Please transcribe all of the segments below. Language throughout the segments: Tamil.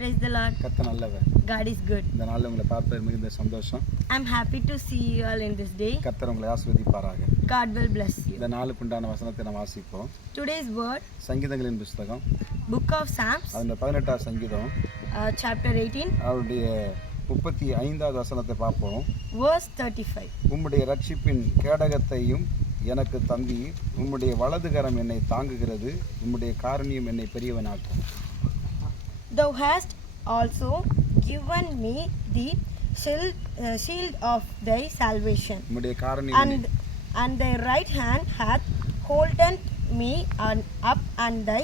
Praise the Lord. கர்த்தர் நல்லவர். God is good. இந்த நாளில் உங்களை பார்ப்பது மிகுந்த சந்தோஷம். I'm happy to see you all in this day. கர்த்தர் உங்களை ஆசீர்வதிப்பாராக. God will bless you. இந்த நாளுக்குண்டான வசனத்தை நாம் வாசிப்போம். Today's word, சங்கீதங்களின் புஸ்தகம் Book of Psalms, அதில் 18ஆம் சங்கீதம் chapter 18, அவருடைய 35வது வசனத்தை பார்ப்போம். verse 35. உம்முடைய ரட்சிப்பின் கேடகத்தையும் எனக்கு தந்தி, உம்முடைய வலதுகரம் என்னை தாங்குகிறது, உம்முடைய காருண்யம் என்னை பெரியவனாக்கும். Thou hast also given me the shield of thy salvation, உம்முடைய காருண்யம் and thy right hand hath holden me up, and thy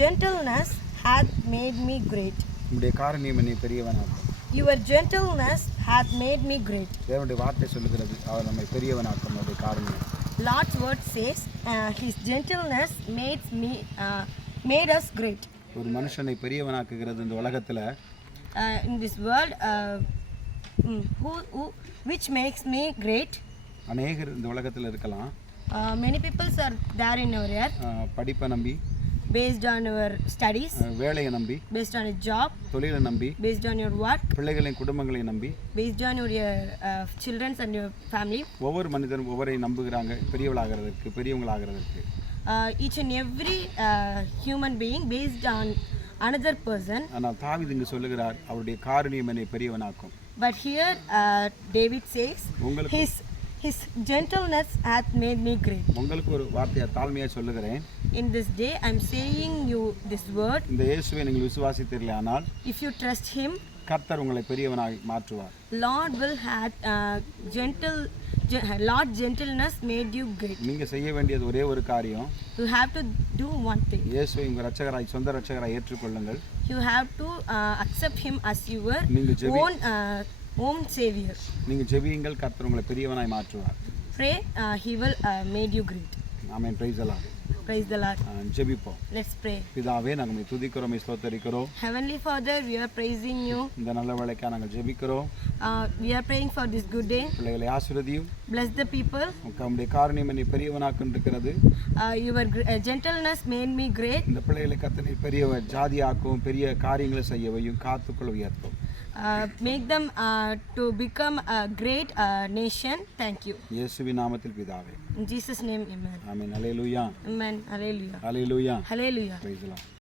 gentleness hath made me great. உம்முடைய காருண்யம் என்னை பெரியவனாக்கும். Your gentleness hath made me great. தேவனுடைய வார்த்தை சொல்லுகிறது, அவர் நம்மை பெரியவனாக்கும். அவருடைய காருண்யம். Lord's word says, His gentleness made us great. ஒரு மனுஷனை பெரியவனாக்குகிறது இந்த உலகத்தில். In this world, which makes me great. அநேகர் இந்த உலகத்தில் இருக்கலாம். Many people are there in our earth, படிப்பை நம்பி, based on your studies, வேலையை நம்பி, based on a job, தொழிலை நம்பி, based on your work, பிள்ளைகளின் குடும்பங்களை நம்பி, based on your children and your family. ஒவ்வொரு மனிதரும் ஒவ்வொரு நம்புகிறாங்க பெரியவங்களாகிறதுக்கு, பெரியவங்களாகிறதுக்கு. Each and every human being based on another person. ஆனால் தாவீது இங்கு சொல்லுகிறார், அவருடைய காருண்யம் என்னை பெரியவனாக்கும். But here David says, his gentleness hath made me great. உங்களுக்கு ஒரு வார்த்தையை தாழ்மையாக சொல்லுகிறேன். In this day I am saying you this word. இந்த இயேசுவை நீங்கள் விசுவாசித்தீர்களானால், if you trust him, கர்த்தர் உங்களை பெரியவனாய் மாற்றுவார். Lord will have Lord gentleness made you great. நீங்க செய்ய வேண்டியது ஒரே ஒரு காரியம். You have to do one thing. இயேசுவை உங்கள் இரட்சகராய், சொந்த இரட்சகராய் ஏற்றுக்கொள்ளுங்கள். You have to accept him as your own savior. நீங்க ஜெபியுங்கள், கர்த்தர் உங்களை பெரியவனாய் மாற்றுவார். Pray, he will made you great. Amen. Praise the Lord. Praise the Lord. ஜெபிப்போம். Let's pray. பிதாவே, நாங்கள் உம்மை துதிக்கிறோம், ஸ்தோத்திரிக்கிறோம். Heavenly Father, we are praising you. இந்த நல்ல வேளைக்காக நாங்கள் ஜெபிக்கிறோம். We are praying for this good day. பிள்ளைகளை ஆசீர்வதியும். Bless the people. உம்முடைய காருண்யம் என்னை பெரியவனாக்குகிறது. Your gentleness made me great. இந்த பிள்ளைகளை கர்த்தர் பெரிய ஜாதியாக்கும், பெரிய காரியங்களை செய்யவையும், காத்துக்கொள்ள உயர்த்தும். Make them to become a great nation. Thank you. இயேசுவின் நாமத்தில் பிதாவே. In Jesus' name, amen. Amen. Hallelujah. Amen. Hallelujah. Hallelujah. Hallelujah. Praise the Lord.